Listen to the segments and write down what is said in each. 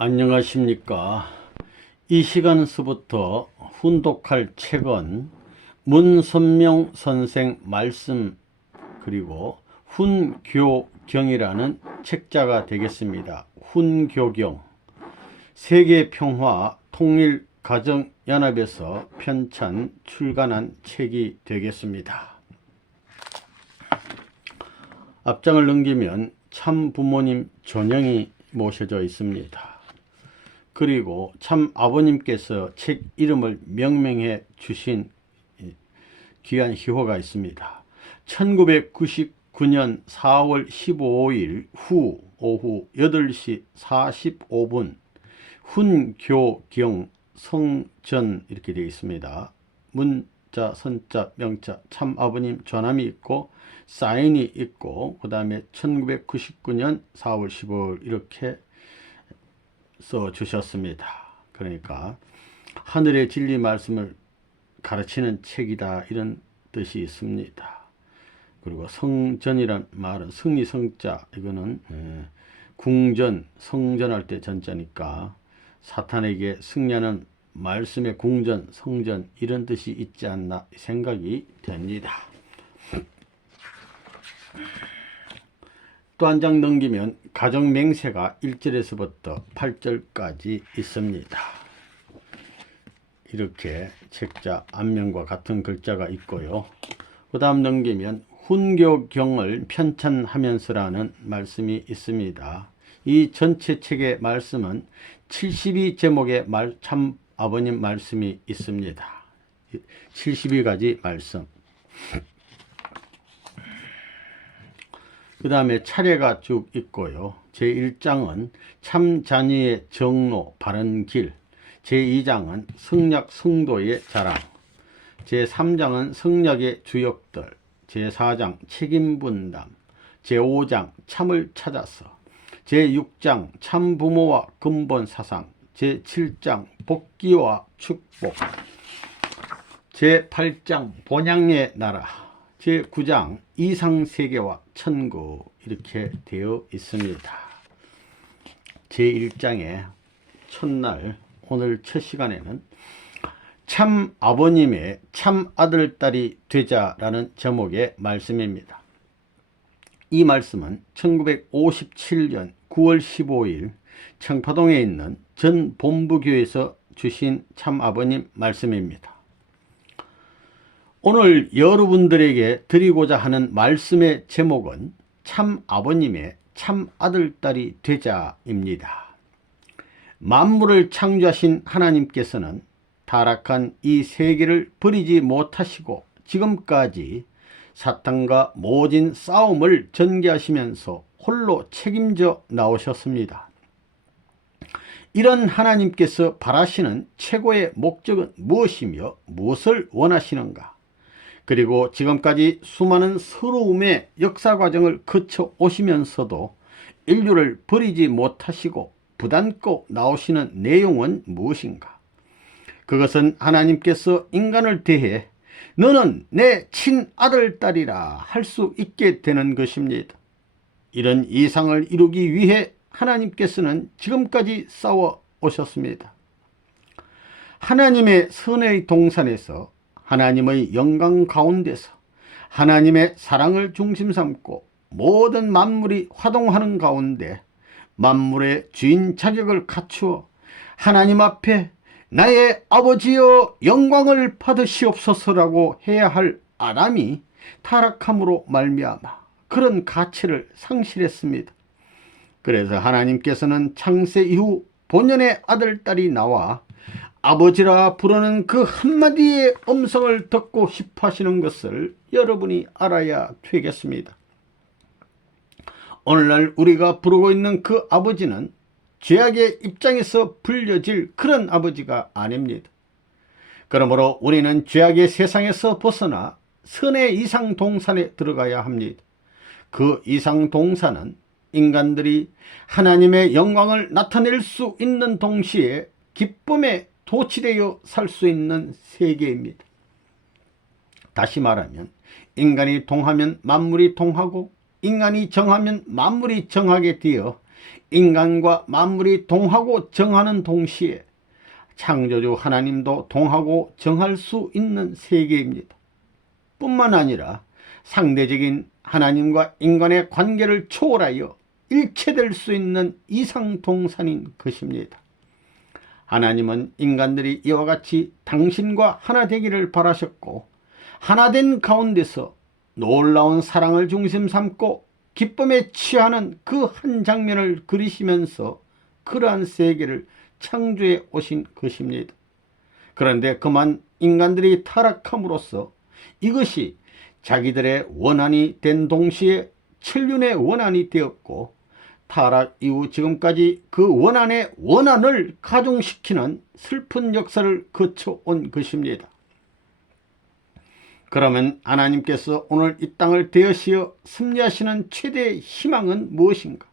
안녕하십니까. 이 시간서부터 훈독할 책은 문선명 선생 말씀 그리고 훈교경이라는 책자가 되겠습니다. 훈교경, 세계평화 통일가정연합에서 편찬 출간한 책이 되겠습니다. 앞장을 넘기면 참부모님 전형이 모셔져 있습니다. 그리고 참 아버님께서 책 이름을 명명해 주신 귀한 희호가 있습니다. 1999년 4월 15일 오후 8시 45분 훈교경 성전 이렇게 되어 있습니다. 문자, 선자, 명자, 참 아버님 전함이 있고 사인이 있고 그 다음에 1999년 4월 15일 이렇게 써 주셨습니다. 그러니까 하늘의 진리 말씀을 가르치는 책이다 이런 뜻이 있습니다. 그리고 성전이란 말은 승리 성자, 이거는 궁전, 성전할 때 전자니까 사탄에게 승리하는 말씀의 궁전, 성전 이런 뜻이 있지 않나 생각이 됩니다. 또 한 장 넘기면 가정맹세가 1절에서부터 8절까지 있습니다. 이렇게 책자 앞면과 같은 글자가 있고요. 그 다음 넘기면 훈교경을 편찬하면서라는 말씀이 있습니다. 이 전체 책의 말씀은 72제목의 참 아버님 말씀이 있습니다. 72가지 말씀. 그 다음에 차례가 쭉 있고요. 제1장은 참 자녀의 정로 바른 길, 제2장은 성약 성도의 자랑, 제3장은 성약의 주역들, 제4장 책임 분담, 제5장 참을 찾아서, 제6장 참 부모와 근본 사상, 제7장 복귀와 축복, 제8장 본향의 나라, 제9장 이상세계와 천국 이렇게 되어 있습니다. 제1장의 첫날 오늘 첫 시간에는 참 아버님의 참 아들딸이 되자라는 제목의 말씀입니다. 이 말씀은 1957년 9월 15일 청파동에 있는 전 본부교에서 주신 참 아버님 말씀입니다. 오늘 여러분들에게 드리고자 하는 말씀의 제목은 참 아버님의 참 아들딸이 되자입니다. 만물을 창조하신 하나님께서는 타락한 이 세계를 버리지 못하시고 지금까지 사탄과 모진 싸움을 전개하시면서 홀로 책임져 나오셨습니다. 이런 하나님께서 바라시는 최고의 목적은 무엇이며 무엇을 원하시는가? 그리고 지금까지 수많은 서러움의 역사 과정을 거쳐 오시면서도 인류를 버리지 못하시고 부담고 나오시는 내용은 무엇인가? 그것은 하나님께서 인간을 대해 너는 내 친아들 딸이라 할 수 있게 되는 것입니다. 이런 이상을 이루기 위해 하나님께서는 지금까지 싸워 오셨습니다. 하나님의 선의 동산에서 하나님의 영광 가운데서 하나님의 사랑을 중심 삼고 모든 만물이 화동하는 가운데 만물의 주인 자격을 갖추어 하나님 앞에 나의 아버지여 영광을 받으시옵소서라고 해야 할 아담이 타락함으로 말미암아 그런 가치를 상실했습니다. 그래서 하나님께서는 창세 이후 본연의 아들, 딸이 나와 아버지라 부르는 그 한마디의 음성을 듣고 싶어 하시는 것을 여러분이 알아야 되겠습니다. 오늘날 우리가 부르고 있는 그 아버지는 죄악의 입장에서 불려질 그런 아버지가 아닙니다. 그러므로 우리는 죄악의 세상에서 벗어나 선의 이상동산에 들어가야 합니다. 그 이상동산은 인간들이 하나님의 영광을 나타낼 수 있는 동시에 기쁨에 도취되어 살 수 있는 세계입니다. 다시 말하면 인간이 동하면 만물이 동하고 인간이 정하면 만물이 정하게 되어 인간과 만물이 동하고 정하는 동시에 창조주 하나님도 동하고 정할 수 있는 세계입니다. 뿐만 아니라 상대적인 하나님과 인간의 관계를 초월하여 일체될 수 있는 이상동산인 것입니다. 하나님은 인간들이 이와 같이 당신과 하나 되기를 바라셨고, 하나된 가운데서 놀라운 사랑을 중심 삼고 기쁨에 취하는 그 한 장면을 그리시면서 그러한 세계를 창조해 오신 것입니다. 그런데 그만 인간들이 타락함으로써 이것이 자기들의 원한이 된 동시에 천륜의 원한이 되었고, 타락 이후 지금까지 그 원한의 원한을 가중시키는 슬픈 역사를 거쳐온 것입니다. 그러면 하나님께서 오늘 이 땅을 대하시어 섭리하시는 최대의 희망은 무엇인가?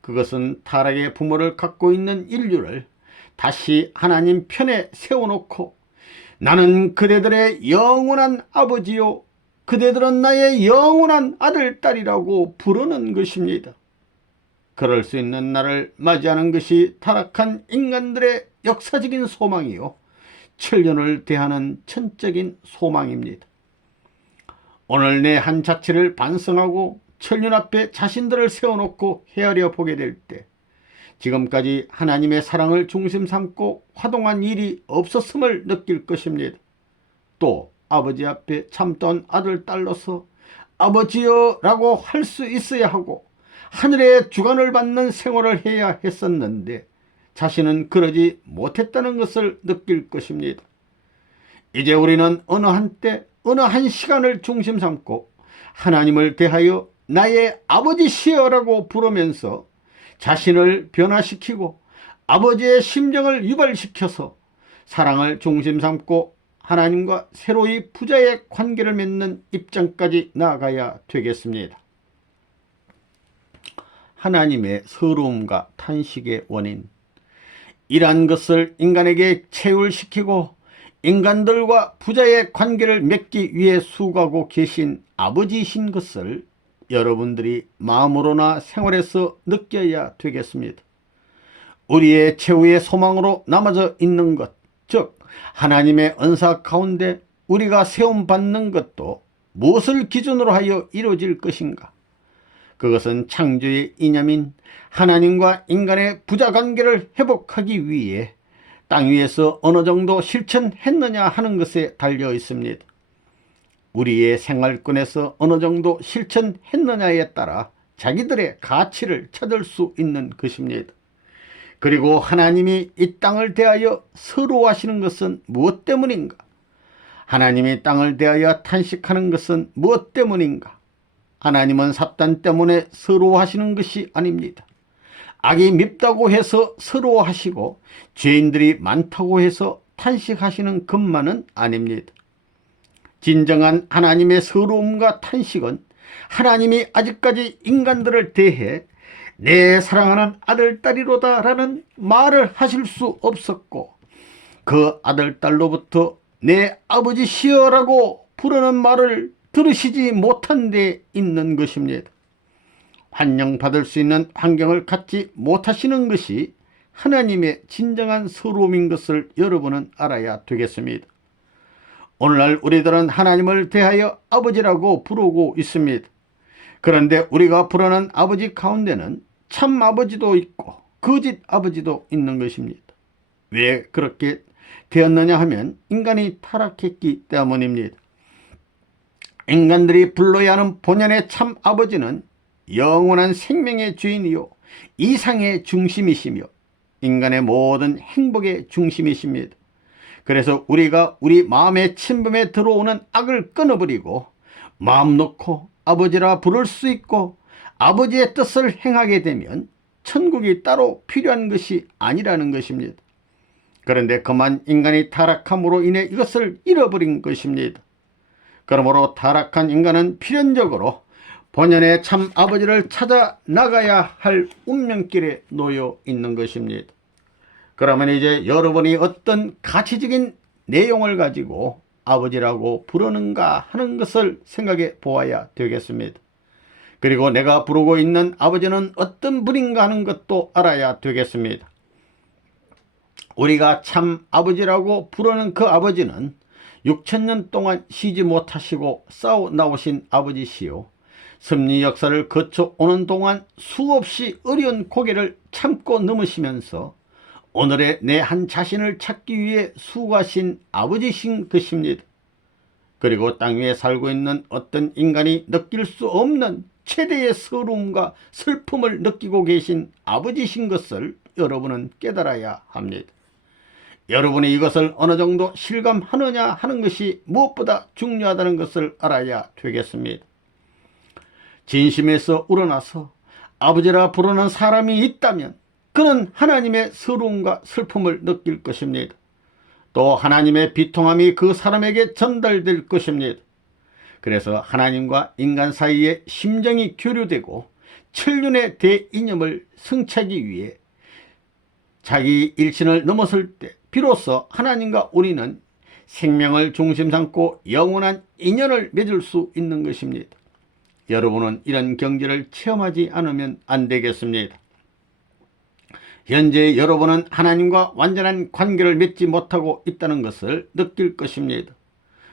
그것은 타락의 부모를 갖고 있는 인류를 다시 하나님 편에 세워놓고 나는 그대들의 영원한 아버지요, 그대들은 나의 영원한 아들, 딸이라고 부르는 것입니다. 그럴 수 있는 날을 맞이하는 것이 타락한 인간들의 역사적인 소망이요, 천륜을 대하는 천적인 소망입니다. 오늘 내 한 자체를 반성하고 천륜 앞에 자신들을 세워놓고 헤아려 보게 될 때 지금까지 하나님의 사랑을 중심 삼고 화동한 일이 없었음을 느낄 것입니다. 또 아버지 앞에 참던 아들, 딸로서 아버지여 라고 할 수 있어야 하고 하늘의 주관을 받는 생활을 해야 했었는데 자신은 그러지 못했다는 것을 느낄 것입니다. 이제 우리는 어느 한때 어느 한 시간을 중심 삼고 하나님을 대하여 나의 아버지시여라고 부르면서 자신을 변화시키고 아버지의 심정을 유발시켜서 사랑을 중심 삼고 하나님과 새로이 부자의 관계를 맺는 입장까지 나아가야 되겠습니다. 하나님의 서러움과 탄식의 원인, 이러한 것을 인간에게 체휼시키고 인간들과 부자의 관계를 맺기 위해 수고하고 계신 아버지이신 것을 여러분들이 마음으로나 생활에서 느껴야 되겠습니다. 우리의 최후의 소망으로 남아져 있는 것, 즉 하나님의 은사 가운데 우리가 세움받는 것도 무엇을 기준으로 하여 이루어질 것인가? 그것은 창조의 이념인 하나님과 인간의 부자관계를 회복하기 위해 땅 위에서 어느 정도 실천했느냐 하는 것에 달려 있습니다. 우리의 생활권에서 어느 정도 실천했느냐에 따라 자기들의 가치를 찾을 수 있는 것입니다. 그리고 하나님이 이 땅을 대하여 서러워하시는 것은 무엇 때문인가? 하나님이 땅을 대하여 탄식하는 것은 무엇 때문인가? 하나님은撒旦때문에 서러워하시는 것이 아닙니다. 악이 밉다고 해서 서러워하시고 죄인들이 많다고 해서 탄식하시는 것만은 아닙니다. 진정한 하나님의 서러움과 탄식은 하나님이 아직까지 인간들을 대해 내 사랑하는 아들, 딸이로다 라는 말을 하실 수 없었고 그 아들, 딸로부터 내 아버지시여 라고 부르는 말을 들으시지 못한 데 있는 것입니다. 환영받을 수 있는 환경을 갖지 못하시는 것이 하나님의 진정한 서러움인 것을 여러분은 알아야 되겠습니다. 오늘날 우리들은 하나님을 대하여 아버지라고 부르고 있습니다. 그런데 우리가 부르는 아버지 가운데는 참 아버지도 있고 거짓 아버지도 있는 것입니다. 왜 그렇게 되었느냐 하면 인간이 타락했기 때문입니다. 인간들이 불러야 하는 본연의 참 아버지는 영원한 생명의 주인이요 이상의 중심이시며 인간의 모든 행복의 중심이십니다. 그래서 우리가 우리 마음의 침범에 들어오는 악을 끊어버리고 마음 놓고 아버지라 부를 수 있고 아버지의 뜻을 행하게 되면 천국이 따로 필요한 것이 아니라는 것입니다. 그런데 그만 인간이 타락함으로 인해 이것을 잃어버린 것입니다. 그러므로 타락한 인간은 필연적으로 본연의 참 아버지를 찾아 나가야 할 운명길에 놓여 있는 것입니다. 그러면 이제 여러분이 어떤 가치적인 내용을 가지고 아버지라고 부르는가 하는 것을 생각해 보아야 되겠습니다. 그리고 내가 부르고 있는 아버지는 어떤 분인가 하는 것도 알아야 되겠습니다. 우리가 참 아버지라고 부르는 그 아버지는 6천년 동안 쉬지 못하시고 싸워 나오신 아버지시요, 섭리 역사를 거쳐 오는 동안 수없이 어려운 고개를 참고 넘으시면서 오늘의 내 한 자신을 찾기 위해 수고하신 아버지신 것입니다. 그리고 땅 위에 살고 있는 어떤 인간이 느낄 수 없는 최대의 서러움과 슬픔을 느끼고 계신 아버지신 것을 여러분은 깨달아야 합니다. 여러분이 이것을 어느 정도 실감하느냐 하는 것이 무엇보다 중요하다는 것을 알아야 되겠습니다. 진심에서 우러나서 아버지라 부르는 사람이 있다면 그는 하나님의 서러움과 슬픔을 느낄 것입니다. 또 하나님의 비통함이 그 사람에게 전달될 것입니다. 그래서 하나님과 인간 사이에 심정이 교류되고 천륜의 대이념을 성취하기 위해 자기 일신을 넘었을 때 비로소 하나님과 우리는 생명을 중심 삼고 영원한 인연을 맺을 수 있는 것입니다. 여러분은 이런 경지를 체험하지 않으면 안 되겠습니다. 현재 여러분은 하나님과 완전한 관계를 맺지 못하고 있다는 것을 느낄 것입니다.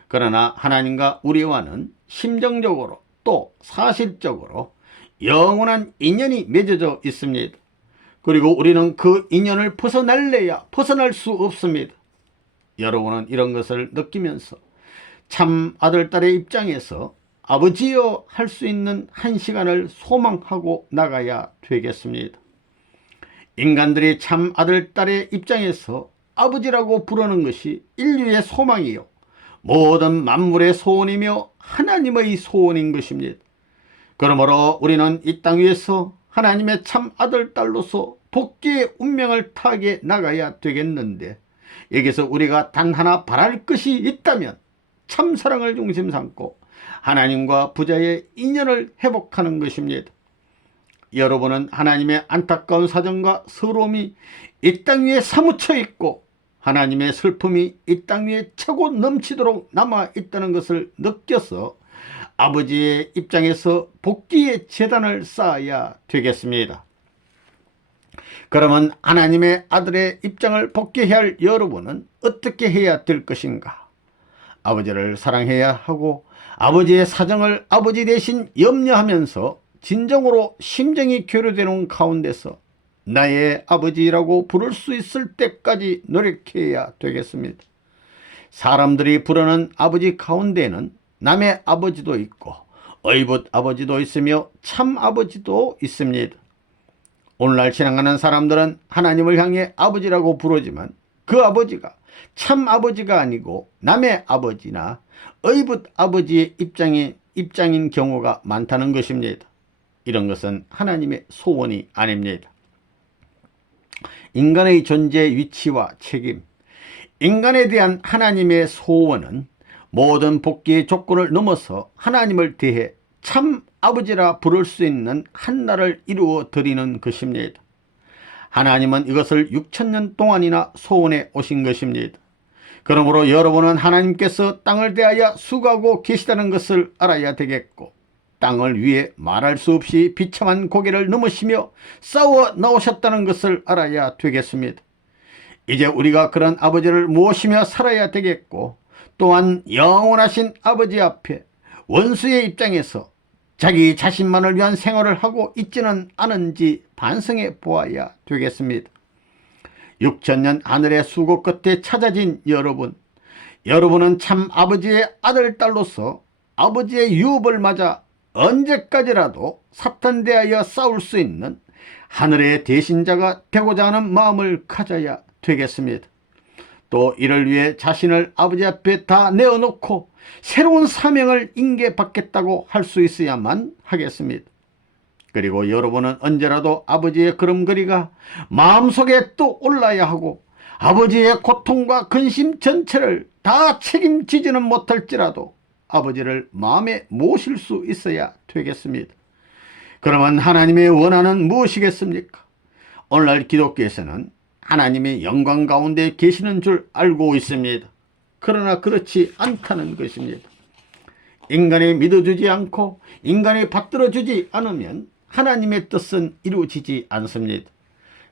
그러나 하나님과 우리와는 심정적으로 또 사실적으로 영원한 인연이 맺어져 있습니다. 그리고 우리는 그 인연을 벗어날래야 벗어날 수 없습니다. 여러분은 이런 것을 느끼면서 참 아들딸의 입장에서 아버지여 할 수 있는 한 시간을 소망하고 나가야 되겠습니다. 인간들이 참 아들딸의 입장에서 아버지라고 부르는 것이 인류의 소망이요, 모든 만물의 소원이며 하나님의 소원인 것입니다. 그러므로 우리는 이 땅 위에서 하나님의 참 아들딸로서 복귀의 운명을 타게 나가야 되겠는데, 여기서 우리가 단 하나 바랄 것이 있다면 참 사랑을 중심 삼고 하나님과 부자의 인연을 회복하는 것입니다. 여러분은 하나님의 안타까운 사정과 서러움이 이 땅 위에 사무쳐 있고 하나님의 슬픔이 이 땅 위에 차고 넘치도록 남아있다는 것을 느껴서 아버지의 입장에서 복귀의 재단을 쌓아야 되겠습니다. 그러면 하나님의 아들의 입장을 복귀해야 할 여러분은 어떻게 해야 될 것인가? 아버지를 사랑해야 하고 아버지의 사정을 아버지 대신 염려하면서 진정으로 심정이 교류되는 가운데서 나의 아버지라고 부를 수 있을 때까지 노력해야 되겠습니다. 사람들이 부르는 아버지 가운데는 남의 아버지도 있고 의붓 아버지도 있으며 참 아버지도 있습니다. 오늘날 신앙하는 사람들은 하나님을 향해 아버지라고 부르지만 그 아버지가 참 아버지가 아니고 남의 아버지나 의붓 아버지의 입장인 경우가 많다는 것입니다. 이런 것은 하나님의 소원이 아닙니다. 인간의 존재 위치와 책임, 인간에 대한 하나님의 소원은 모든 복귀의 조건을 넘어서 하나님을 대해 참 아버지라 부를 수 있는 한나를 이루어 드리는 것입니다. 하나님은 이것을 6천년 동안이나 소원해 오신 것입니다. 그러므로 여러분은 하나님께서 땅을 대하여 수고하고 계시다는 것을 알아야 되겠고, 땅을 위해 말할 수 없이 비참한 고개를 넘으시며 싸워 나오셨다는 것을 알아야 되겠습니다. 이제 우리가 그런 아버지를 모시며 살아야 되겠고, 또한 영원하신 아버지 앞에 원수의 입장에서 자기 자신만을 위한 생활을 하고 있지는 않은지 반성해 보아야 되겠습니다. 6천년 하늘의 수고 끝에 찾아진 여러분은 참 아버지의 아들, 딸로서 아버지의 유업을 맞아 언제까지라도 사탄 대하여 싸울 수 있는 하늘의 대신자가 되고자 하는 마음을 가져야 되겠습니다. 또 이를 위해 자신을 아버지 앞에 다 내어놓고 새로운 사명을 인계받겠다고 할 수 있어야만 하겠습니다. 그리고 여러분은 언제라도 아버지의 걸음걸이가 마음속에 또 올라야 하고 아버지의 고통과 근심 전체를 다 책임지지는 못할지라도 아버지를 마음에 모실 수 있어야 되겠습니다. 그러면 하나님의 원하는 무엇이겠습니까? 오늘날 기독교에서는 하나님의 영광 가운데 계시는 줄 알고 있습니다. 그러나 그렇지 않다는 것입니다. 인간이 믿어주지 않고 인간이 받들어주지 않으면 하나님의 뜻은 이루어지지 않습니다.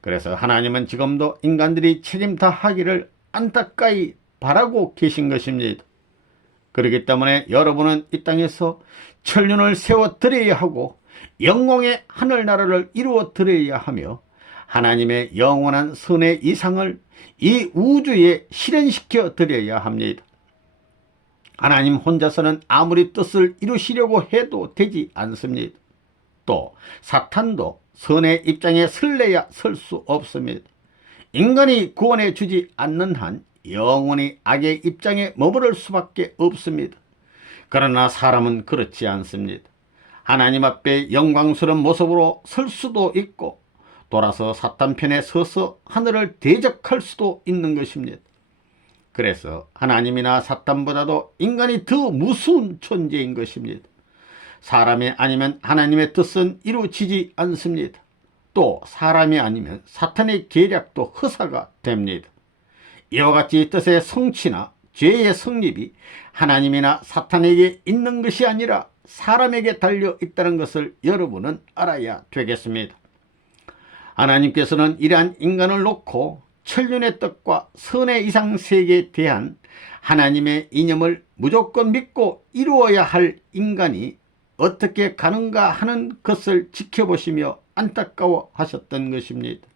그래서 하나님은 지금도 인간들이 책임 다하기를 안타까이 바라고 계신 것입니다. 그렇기 때문에 여러분은 이 땅에서 천륜을 세워 드려야 하고 영광의 하늘나라를 이루어 드려야 하며 하나님의 영원한 선의 이상을 이 우주에 실현시켜 드려야 합니다. 하나님 혼자서는 아무리 뜻을 이루시려고 해도 되지 않습니다. 또 사탄도 선의 입장에 설래야 설 수 없습니다. 인간이 구원해 주지 않는 한 영원히 악의 입장에 머무를 수밖에 없습니다. 그러나 사람은 그렇지 않습니다. 하나님 앞에 영광스러운 모습으로 설 수도 있고 돌아서 사탄 편에 서서 하늘을 대적할 수도 있는 것입니다. 그래서 하나님이나 사탄보다도 인간이 더 무서운 존재인 것입니다. 사람이 아니면 하나님의 뜻은 이루어지지 않습니다. 또 사람이 아니면 사탄의 계략도 허사가 됩니다. 이와 같이 뜻의 성취나 죄의 성립이 하나님이나 사탄에게 있는 것이 아니라 사람에게 달려 있다는 것을 여러분은 알아야 되겠습니다. 하나님께서는 이러한 인간을 놓고 천륜의 뜻과 선의 이상세계에 대한 하나님의 이념을 무조건 믿고 이루어야 할 인간이 어떻게 가는가 하는 것을 지켜보시며 안타까워 하셨던 것입니다.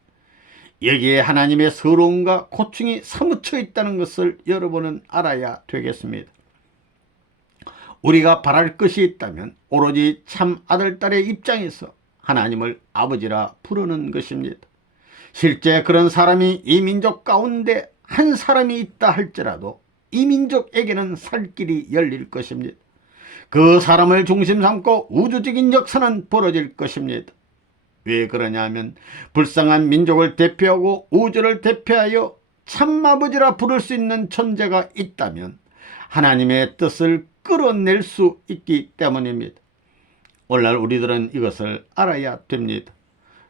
여기에 하나님의 서러움과 고충이 사무쳐 있다는 것을 여러분은 알아야 되겠습니다. 우리가 바랄 것이 있다면 오로지 참 아들딸의 입장에서 하나님을 아버지라 부르는 것입니다. 실제 그런 사람이 이 민족 가운데 한 사람이 있다 할지라도 이 민족에게는 살 길이 열릴 것입니다. 그 사람을 중심 삼고 우주적인 역사는 벌어질 것입니다. 왜 그러냐면 불쌍한 민족을 대표하고 우주를 대표하여 참아버지라 부를 수 있는 존재가 있다면 하나님의 뜻을 끌어낼 수 있기 때문입니다. 오늘날 우리들은 이것을 알아야 됩니다.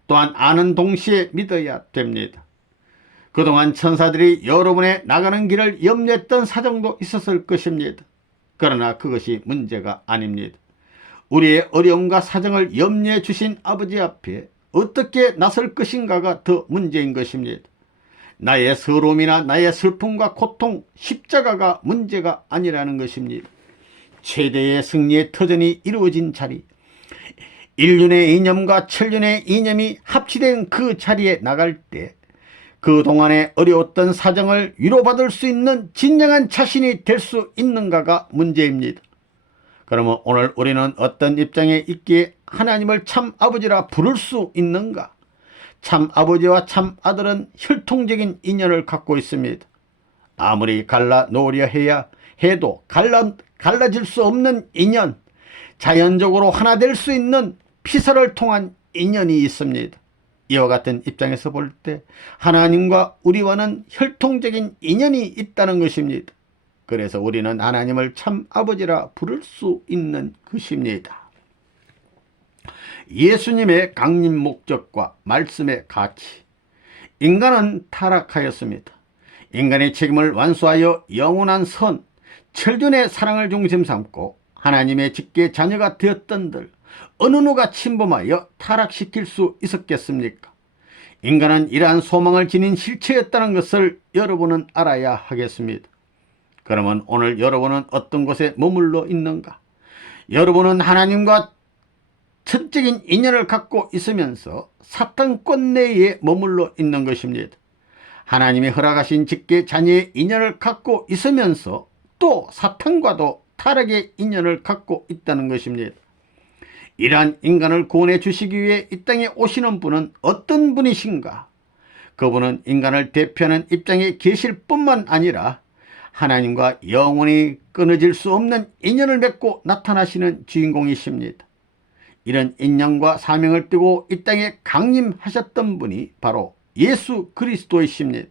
또한 아는 동시에 믿어야 됩니다. 그동안 천사들이 여러분의 나가는 길을 염려했던 사정도 있었을 것입니다. 그러나 그것이 문제가 아닙니다. 우리의 어려움과 사정을 염려해 주신 아버지 앞에 어떻게 나설 것인가가 더 문제인 것입니다. 나의 서러움이나 나의 슬픔과 고통, 십자가가 문제가 아니라는 것입니다. 최대의 승리의 터전이 이루어진 자리, 인륜의 이념과 천륜의 이념이 합치된 그 자리에 나갈 때 그동안에 어려웠던 사정을 위로받을 수 있는 진정한 자신이 될 수 있는가가 문제입니다. 그러면 오늘 우리는 어떤 입장에 있기에 하나님을 참 아버지라 부를 수 있는가? 참 아버지와 참 아들은 혈통적인 인연을 갖고 있습니다. 아무리 갈라 놓으려 해도 갈라질 수 없는 인연, 자연적으로 하나 될 수 있는 피서를 통한 인연이 있습니다. 이와 같은 입장에서 볼 때 하나님과 우리와는 혈통적인 인연이 있다는 것입니다. 그래서 우리는 하나님을 참 아버지라 부를 수 있는 것입니다. 예수님의 강림 목적과 말씀의 가치. 인간은 타락하였습니다. 인간의 책임을 완수하여 영원한 선, 철전의 사랑을 중심 삼고 하나님의 직계 자녀가 되었던들 어느 누가 침범하여 타락시킬 수 있었겠습니까? 인간은 이러한 소망을 지닌 실체였다는 것을 여러분은 알아야 하겠습니다. 그러면 오늘 여러분은 어떤 곳에 머물러 있는가? 여러분은 하나님과 천적인 인연을 갖고 있으면서 사탄권 내에 머물러 있는 것입니다. 하나님이 허락하신 직계 자녀의 인연을 갖고 있으면서 또 사탄과도 타락의 인연을 갖고 있다는 것입니다. 이러한 인간을 구원해 주시기 위해 이 땅에 오시는 분은 어떤 분이신가? 그분은 인간을 대표하는 입장에 계실 뿐만 아니라 하나님과 영원히 끊어질 수 없는 인연을 맺고 나타나시는 주인공이십니다. 이런 인연과 사명을 띠고 이 땅에 강림하셨던 분이 바로 예수 그리스도이십니다.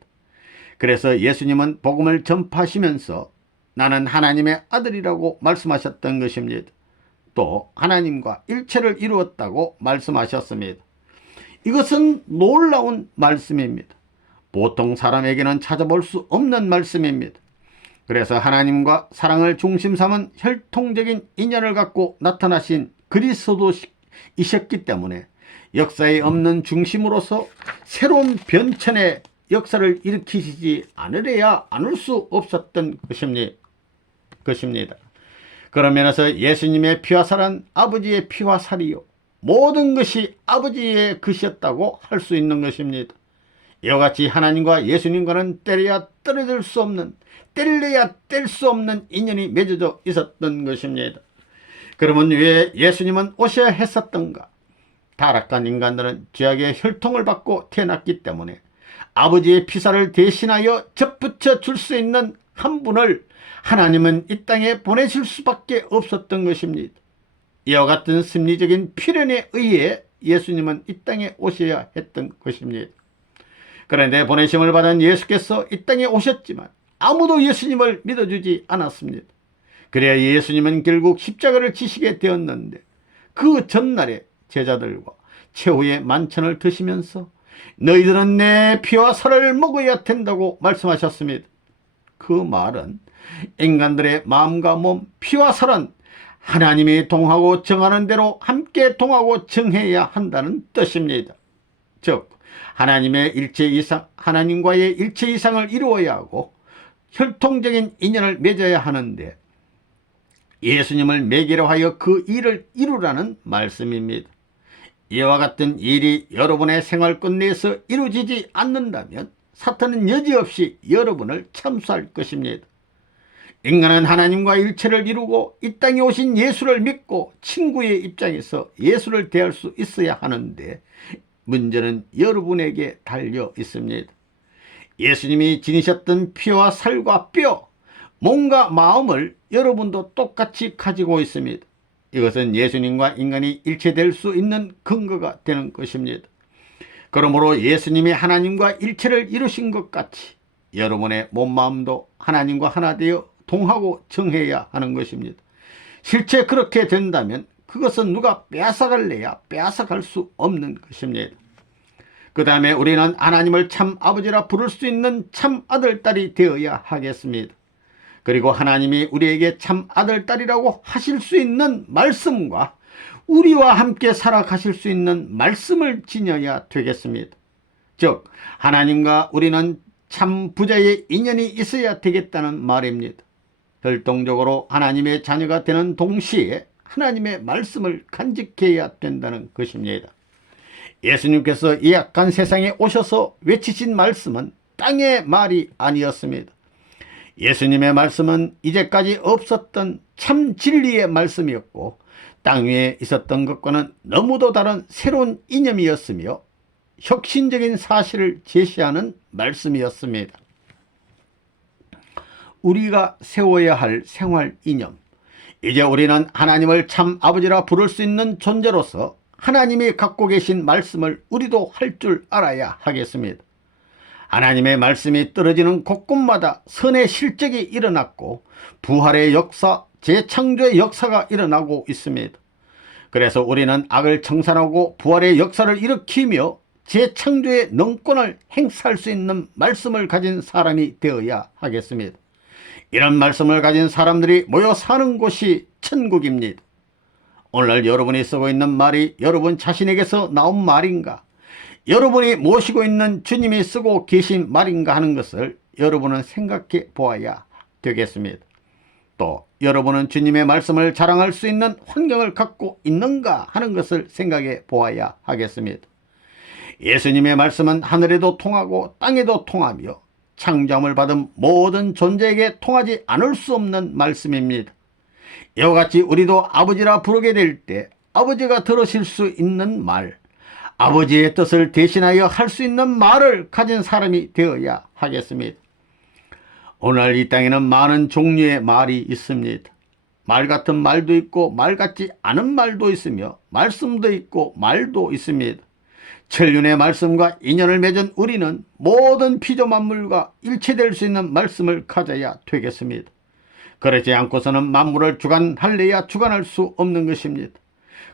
그래서 예수님은 복음을 전파하시면서 나는 하나님의 아들이라고 말씀하셨던 것입니다. 또 하나님과 일체를 이루었다고 말씀하셨습니다. 이것은 놀라운 말씀입니다. 보통 사람에게는 찾아볼 수 없는 말씀입니다. 그래서 하나님과 사랑을 중심 삼은 혈통적인 인연을 갖고 나타나신 그리스도이셨기 때문에 역사에 없는 중심으로서 새로운 변천의 역사를 일으키시지 않으려야 않을 수 없었던 것입니다. 그런 면에서 예수님의 피와 살은 아버지의 피와 살이요 모든 것이 아버지의 것이었다고 할 수 있는 것입니다. 이와 같이 하나님과 예수님과는 때려야 떨어질 수 없는, 뗄래야 뗄 수 없는 인연이 맺어져 있었던 것입니다. 그러면 왜 예수님은 오셔야 했었던가? 타락한 인간들은 죄악의 혈통을 받고 태어났기 때문에 아버지의 피살을 대신하여 접붙여 줄 수 있는 한 분을 하나님은 이 땅에 보내실 수밖에 없었던 것입니다. 이와 같은 심리적인 필연에 의해 예수님은 이 땅에 오셔야 했던 것입니다. 그런데 보내심을 받은 예수께서 이 땅에 오셨지만 아무도 예수님을 믿어주지 않았습니다. 그래야 예수님은 결국 십자가를 지시게 되었는데 그 전날에 제자들과 최후의 만찬을 드시면서 너희들은 내 피와 살을 먹어야 된다고 말씀하셨습니다. 그 말은 인간들의 마음과 몸, 피와 살은 하나님이 동하고 정하는 대로 함께 동하고 정해야 한다는 뜻입니다. 즉 하나님과의 일체 이상을 이루어야 하고 혈통적인 인연을 맺어야 하는데 예수님을 매개로 하여 그 일을 이루라는 말씀입니다. 이와 같은 일이 여러분의 생활 끝내에서 이루어지지 않는다면 사탄은 여지없이 여러분을 참수할 것입니다. 인간은 하나님과 일체를 이루고 이 땅에 오신 예수를 믿고 친구의 입장에서 예수를 대할 수 있어야 하는데 문제는 여러분에게 달려 있습니다. 예수님이 지니셨던 피와 살과 뼈, 몸과 마음을 여러분도 똑같이 가지고 있습니다. 이것은 예수님과 인간이 일체될 수 있는 근거가 되는 것입니다. 그러므로 예수님이 하나님과 일체를 이루신 것 같이 여러분의 몸, 마음도 하나님과 하나 되어 동하고 정해야 하는 것입니다. 실제 그렇게 된다면 그것은 누가 빼앗아갈래야 빼앗아갈 수 없는 것입니다. 그 다음에 우리는 하나님을 참 아버지라 부를 수 있는 참 아들, 딸이 되어야 하겠습니다. 그리고 하나님이 우리에게 참 아들, 딸이라고 하실 수 있는 말씀과 우리와 함께 살아가실 수 있는 말씀을 지녀야 되겠습니다. 즉 하나님과 우리는 참 부자의 인연이 있어야 되겠다는 말입니다. 결정적으로 하나님의 자녀가 되는 동시에 하나님의 말씀을 간직해야 된다는 것입니다. 예수님께서 이 악한 세상에 오셔서 외치신 말씀은 땅의 말이 아니었습니다. 예수님의 말씀은 이제까지 없었던 참 진리의 말씀이었고 땅 위에 있었던 것과는 너무도 다른 새로운 이념이었으며 혁신적인 사실을 제시하는 말씀이었습니다. 우리가 세워야 할 생활 이념, 이제 우리는 하나님을 참 아버지라 부를 수 있는 존재로서 하나님이 갖고 계신 말씀을 우리도 할 줄 알아야 하겠습니다. 하나님의 말씀이 떨어지는 곳곳마다 선의 실적이 일어났고 부활의 역사, 재창조의 역사가 일어나고 있습니다. 그래서 우리는 악을 청산하고 부활의 역사를 일으키며 재창조의 능권을 행사할 수 있는 말씀을 가진 사람이 되어야 하겠습니다. 이런 말씀을 가진 사람들이 모여 사는 곳이 천국입니다. 오늘날 여러분이 쓰고 있는 말이 여러분 자신에게서 나온 말인가? 여러분이 모시고 있는 주님이 쓰고 계신 말인가 하는 것을 여러분은 생각해 보아야 되겠습니다. 또 여러분은 주님의 말씀을 자랑할 수 있는 환경을 갖고 있는가 하는 것을 생각해 보아야 하겠습니다. 예수님의 말씀은 하늘에도 통하고 땅에도 통하며 창조함을 받은 모든 존재에게 통하지 않을 수 없는 말씀입니다. 이와 같이 우리도 아버지라 부르게 될 때 아버지가 들으실 수 있는 말, 아버지의 뜻을 대신하여 할 수 있는 말을 가진 사람이 되어야 하겠습니다. 오늘 이 땅에는 많은 종류의 말이 있습니다. 말 같은 말도 있고 말 같지 않은 말도 있으며 말씀도 있고 말도 있습니다. 천륜의 말씀과 인연을 맺은 우리는 모든 피조 만물과 일체될 수 있는 말씀을 가져야 되겠습니다. 그렇지 않고서는 만물을 주관할래야 주관할 수 없는 것입니다.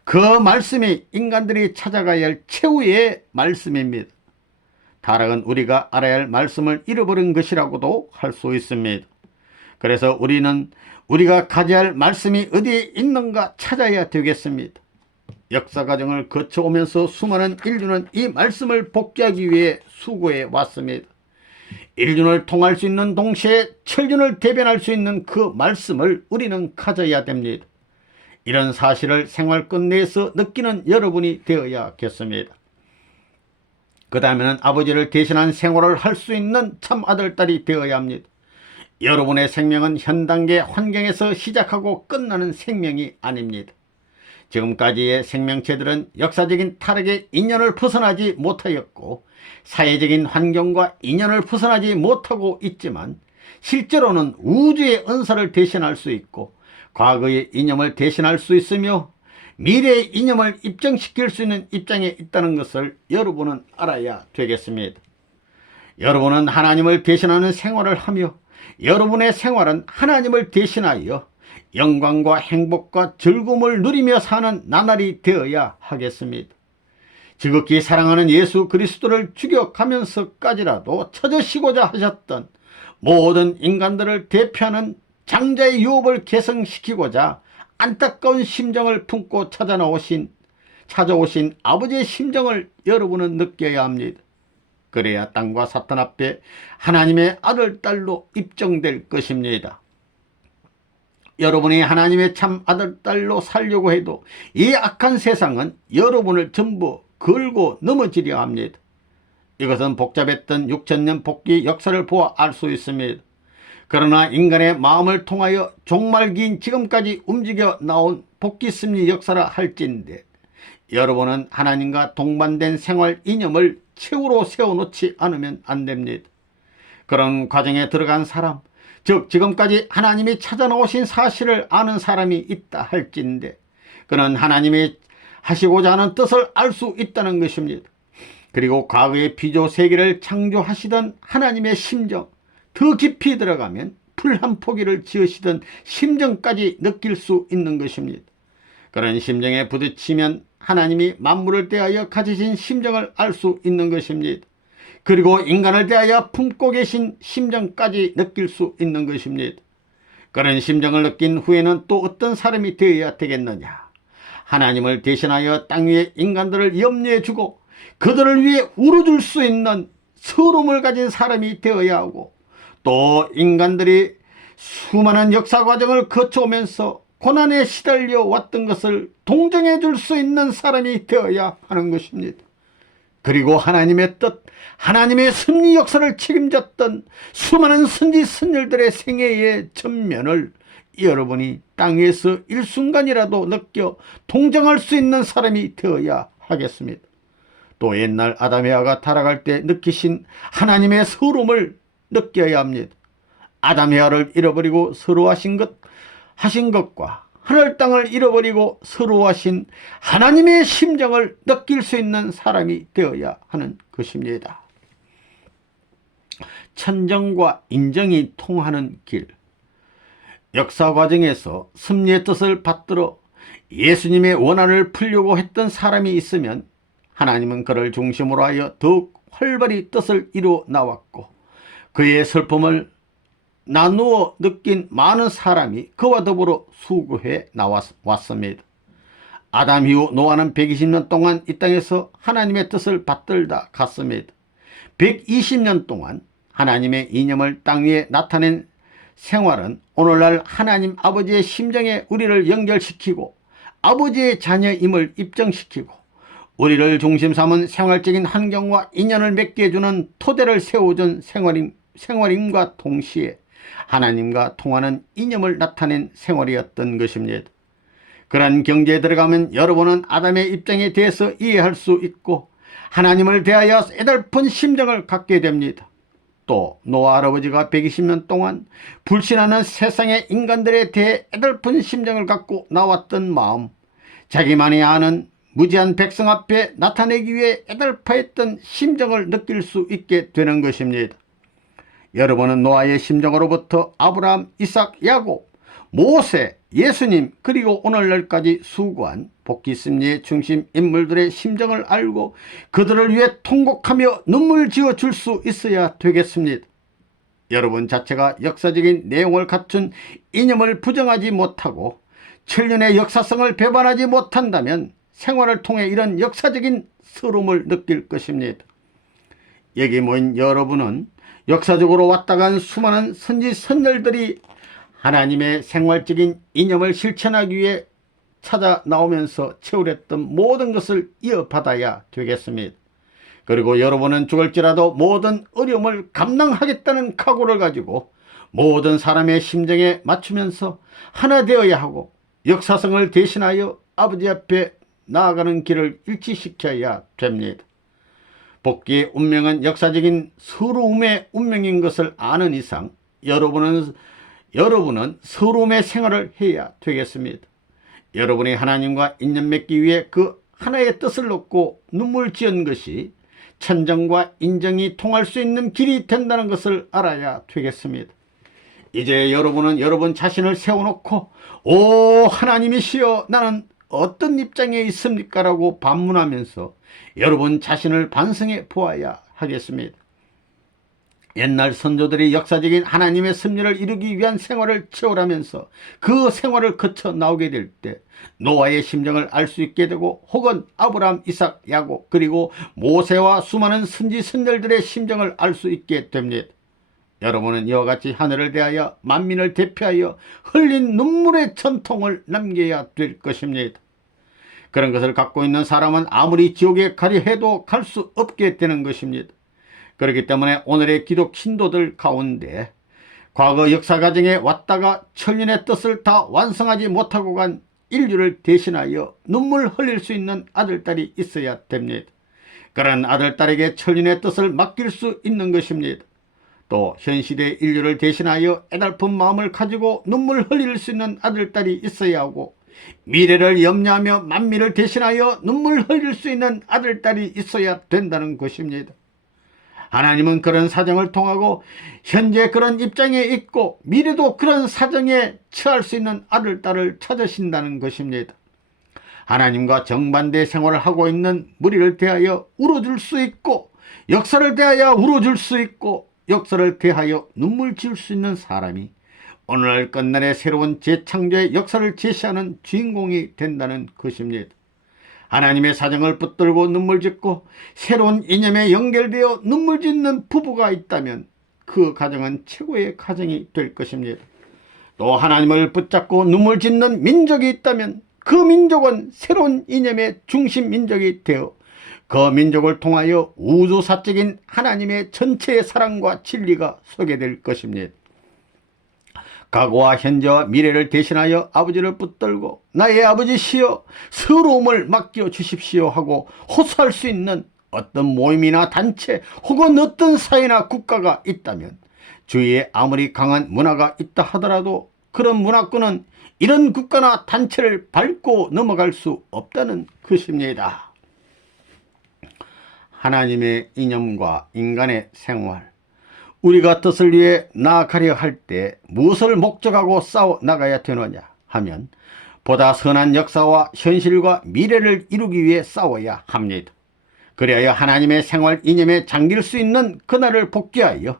그 말씀이 인간들이 찾아가야 할 최후의 말씀입니다. 타락은 우리가 알아야 할 말씀을 잃어버린 것이라고도 할 수 있습니다. 그래서 우리는 우리가 가져야 할 말씀이 어디에 있는가 찾아야 되겠습니다. 역사 과정을 거쳐오면서 수많은 인류는 이 말씀을 복귀하기 위해 수고해 왔습니다. 인륜을 통할 수 있는 동시에 천륜을 대변할 수 있는 그 말씀을 우리는 가져야 됩니다. 이런 사실을 생활 끝내에서 느끼는 여러분이 되어야겠습니다. 그 다음에는 아버지를 대신한 생활을 할 수 있는 참 아들, 딸이 되어야 합니다. 여러분의 생명은 현 단계 환경에서 시작하고 끝나는 생명이 아닙니다. 지금까지의 생명체들은 역사적인 타락의 인연을 벗어나지 못하였고 사회적인 환경과 인연을 벗어나지 못하고 있지만 실제로는 우주의 은사를 대신할 수 있고 과거의 이념을 대신할 수 있으며 미래의 이념을 입증시킬 수 있는 입장에 있다는 것을 여러분은 알아야 되겠습니다. 여러분은 하나님을 대신하는 생활을 하며 여러분의 생활은 하나님을 대신하여 영광과 행복과 즐거움을 누리며 사는 나날이 되어야 하겠습니다. 지극히 사랑하는 예수 그리스도를 죽여가면서까지라도 찾으시고자 하셨던 모든 인간들을 대표하는 장자의 유업을 계승시키고자 안타까운 심정을 품고 찾아오신 아버지의 심정을 여러분은 느껴야 합니다. 그래야 땅과 사탄 앞에 하나님의 아들, 딸로 입증될 것입니다. 여러분이 하나님의 참 아들, 딸로 살려고 해도 이 악한 세상은 여러분을 전부 걸고 넘어지려 합니다. 이것은 복잡했던 6000년 복귀 역사를 보아 알 수 있습니다. 그러나 인간의 마음을 통하여 종말기인 지금까지 움직여 나온 복귀 심리 역사라 할진대 여러분은 하나님과 동반된 생활 이념을 최후로 세워놓지 않으면 안 됩니다. 그런 과정에 들어간 사람, 즉 지금까지 하나님이 찾아놓으신 사실을 아는 사람이 있다 할진대 그는 하나님이 하시고자 하는 뜻을 알 수 있다는 것입니다. 그리고 과거의 피조 세계를 창조하시던 하나님의 심정, 더 깊이 들어가면 풀 한 포기를 지으시던 심정까지 느낄 수 있는 것입니다. 그런 심정에 부딪히면 하나님이 만물을 대하여 가지신 심정을 알 수 있는 것입니다. 그리고 인간을 대하여 품고 계신 심정까지 느낄 수 있는 것입니다. 그런 심정을 느낀 후에는 또 어떤 사람이 되어야 되겠느냐. 하나님을 대신하여 땅 위의 인간들을 염려해 주고 그들을 위해 울어줄 수 있는 서러움을 가진 사람이 되어야 하고 또 인간들이 수많은 역사 과정을 거쳐오면서 고난에 시달려 왔던 것을 동정해 줄 수 있는 사람이 되어야 하는 것입니다. 그리고 하나님의 뜻, 하나님의 섭리 역사를 책임졌던 수많은 선지 선열들의 생애의 전면을 여러분이 땅에서 일순간이라도 느껴 동정할 수 있는 사람이 되어야 하겠습니다. 또 옛날 아담 에와가 타락할 때 느끼신 하나님의 서러움을 느껴야 합니다. 아담 에와를 잃어버리고 서러워하신 것과 하늘 땅을 잃어버리고 서러워하신 하나님의 심정을 느낄 수 있는 사람이 되어야 하는 것입니다. 천정과 인정이 통하는 길. 역사 과정에서 섭리의 뜻을 받들어 예수님의 원한을 풀려고 했던 사람이 있으면 하나님은 그를 중심으로 하여 더욱 활발히 뜻을 이루어 나왔고 그의 슬픔을 나누어 느낀 많은 사람이 그와 더불어 수고해 나왔습니다. 아담 이후 노아는 120년 동안 이 땅에서 하나님의 뜻을 받들다 갔습니다. 120년 동안 하나님의 이념을 땅 위에 나타낸 생활은 오늘날 하나님 아버지의 심정에 우리를 연결시키고 아버지의 자녀임을 입증시키고 우리를 중심 삼은 생활적인 환경과 인연을 맺게 해주는 토대를 세워준 생활임과 동시에 하나님과 통하는 이념을 나타낸 생활이었던 것입니다. 그런 경지에 들어가면 여러분은 아담의 입장에 대해서 이해할 수 있고 하나님을 대하여 애달픈 심정을 갖게 됩니다. 또 노아 할아버지가 120년 동안 불신하는 세상의 인간들에 대해 애달픈 심정을 갖고 나왔던 마음, 자기만이 아는 무지한 백성 앞에 나타내기 위해 애달파했던 심정을 느낄 수 있게 되는 것입니다. 여러분은 노아의 심정으로부터 아브라함, 이삭, 야곱, 모세, 예수님 그리고 오늘날까지 수고한 복귀 심리의 중심 인물들의 심정을 알고 그들을 위해 통곡하며 눈물 지어 줄 수 있어야 되겠습니다. 여러분 자체가 역사적인 내용을 갖춘 이념을 부정하지 못하고 천년의 역사성을 배반하지 못한다면 생활을 통해 이런 역사적인 서러움을 느낄 것입니다. 여기 모인 여러분은 역사적으로 왔다 간 수많은 선지 선열들이 하나님의 생활적인 이념을 실천하기 위해 찾아 나오면서 채울했던 모든 것을 이어받아야 되겠습니다. 그리고 여러분은 죽을지라도 모든 어려움을 감당하겠다는 각오를 가지고 모든 사람의 심정에 맞추면서 하나 되어야 하고 역사성을 대신하여 아버지 앞에 나아가는 길을 일치시켜야 됩니다. 복귀의 운명은 역사적인 서러움의 운명인 것을 아는 이상 여러분은 서러움의 생활을 해야 되겠습니다. 여러분이 하나님과 인연 맺기 위해 그 하나의 뜻을 놓고 눈물 지은 것이 천정과 인정이 통할 수 있는 길이 된다는 것을 알아야 되겠습니다. 이제 여러분은 여러분 자신을 세워놓고 오 하나님이시여 나는 어떤 입장에 있습니까? 라고 반문하면서 여러분 자신을 반성해 보아야 하겠습니다. 옛날 선조들이 역사적인 하나님의 섭리를 이루기 위한 생활을 채우라면서 그 생활을 거쳐 나오게 될 때 노아의 심정을 알 수 있게 되고 혹은 아브라함, 이삭, 야곱 그리고 모세와 수많은 선지 선열들의 심정을 알 수 있게 됩니다. 여러분은 이와 같이 하늘을 대하여 만민을 대표하여 흘린 눈물의 전통을 남겨야 될 것입니다. 그런 것을 갖고 있는 사람은 아무리 지옥에 가려 해도 갈 수 없게 되는 것입니다. 그렇기 때문에 오늘의 기독 신도들 가운데 과거 역사 과정에 왔다가 천년의 뜻을 다 완성하지 못하고 간 인류를 대신하여 눈물 흘릴 수 있는 아들딸이 있어야 됩니다. 그런 아들딸에게 천년의 뜻을 맡길 수 있는 것입니다. 또 현 시대 인류를 대신하여 애달픈 마음을 가지고 눈물 흘릴 수 있는 아들딸이 있어야 하고 미래를 염려하며 만민을 대신하여 눈물 흘릴 수 있는 아들딸이 있어야 된다는 것입니다. 하나님은 그런 사정을 통하고 현재 그런 입장에 있고 미래도 그런 사정에 처할 수 있는 아들, 딸을 찾으신다는 것입니다. 하나님과 정반대 생활을 하고 있는 무리를 대하여 울어줄 수 있고 역사를 대하여 울어줄 수 있고 역사를 대하여 눈물 지을 수 있는 사람이 오늘날 끝날의 새로운 재창조의 역사를 제시하는 주인공이 된다는 것입니다. 하나님의 사정을 붙들고 눈물 짓고 새로운 이념에 연결되어 눈물 짓는 부부가 있다면 그 가정은 최고의 가정이 될 것입니다. 또 하나님을 붙잡고 눈물 짓는 민족이 있다면 그 민족은 새로운 이념의 중심 민족이 되어 그 민족을 통하여 우주사적인 하나님의 전체의 사랑과 진리가 서게 될 것입니다. 과거와 현재와 미래를 대신하여 아버지를 붙들고 나의 아버지시여 서러움을 맡겨 주십시오 하고 호소할 수 있는 어떤 모임이나 단체 혹은 어떤 사회나 국가가 있다면 주위에 아무리 강한 문화가 있다 하더라도 그런 문화권은 이런 국가나 단체를 밟고 넘어갈 수 없다는 것입니다. 하나님의 이념과 인간의 생활, 우리가 뜻을 위해 나아가려 할 때 무엇을 목적하고 싸워 나가야 되느냐 하면 보다 선한 역사와 현실과 미래를 이루기 위해 싸워야 합니다. 그리하여 하나님의 생활 이념에 잠길 수 있는 그날을 복귀하여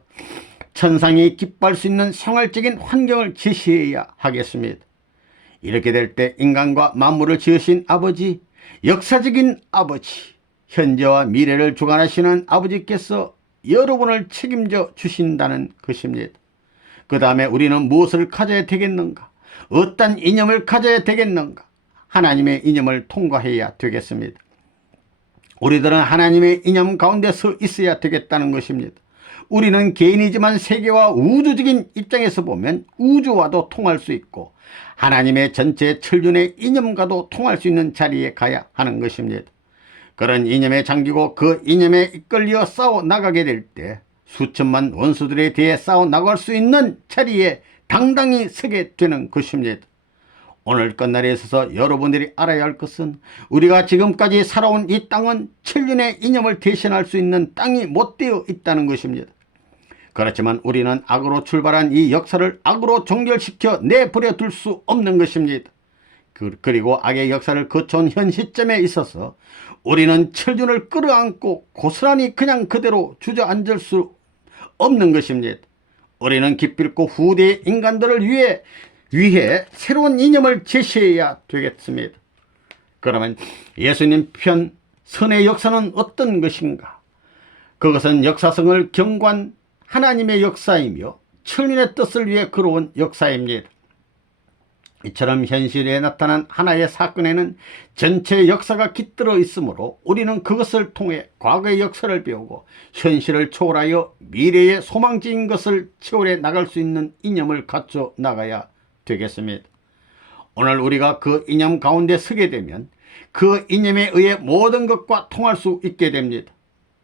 천상이 기뻐할 수 있는 생활적인 환경을 제시해야 하겠습니다. 이렇게 될 때 인간과 만물을 지으신 아버지, 역사적인 아버지, 현재와 미래를 주관하시는 아버지께서 여러분을 책임져 주신다는 것입니다. 그 다음에 우리는 무엇을 가져야 되겠는가? 어떤 이념을 가져야 되겠는가? 하나님의 이념을 통과해야 되겠습니다. 우리들은 하나님의 이념 가운데 서 있어야 되겠다는 것입니다. 우리는 개인이지만 세계와 우주적인 입장에서 보면 우주와도 통할 수 있고 하나님의 전체 천륜의 이념과도 통할 수 있는 자리에 가야 하는 것입니다. 그런 이념에 잠기고 그 이념에 이끌려 싸워 나가게 될 때 수천만 원수들에 대해 싸워 나갈 수 있는 자리에 당당히 서게 되는 것입니다. 오늘 끝날에 있어서 여러분들이 알아야 할 것은 우리가 지금까지 살아온 이 땅은 천륜의 이념을 대신할 수 있는 땅이 못 되어 있다는 것입니다. 그렇지만 우리는 악으로 출발한 이 역사를 악으로 종결시켜 내버려 둘 수 없는 것입니다. 그리고 악의 역사를 거쳐온 현 시점에 있어서 우리는 천륜을 끌어안고 고스란히 그냥 그대로 주저앉을 수 없는 것입니다. 우리는 기필코 후대의 인간들을 위해 새로운 이념을 제시해야 되겠습니다. 그러면 예수님 편 선의 역사는 어떤 것인가? 그것은 역사성을 경고한 하나님의 역사이며 천민의 뜻을 위해 걸어온 역사입니다. 이처럼 현실에 나타난 하나의 사건에는 전체 역사가 깃들어 있으므로 우리는 그것을 통해 과거의 역사를 배우고 현실을 초월하여 미래의 소망지인 것을 채워내 나갈 수 있는 이념을 갖춰 나가야 되겠습니다. 오늘 우리가 그 이념 가운데 서게 되면 그 이념에 의해 모든 것과 통할 수 있게 됩니다.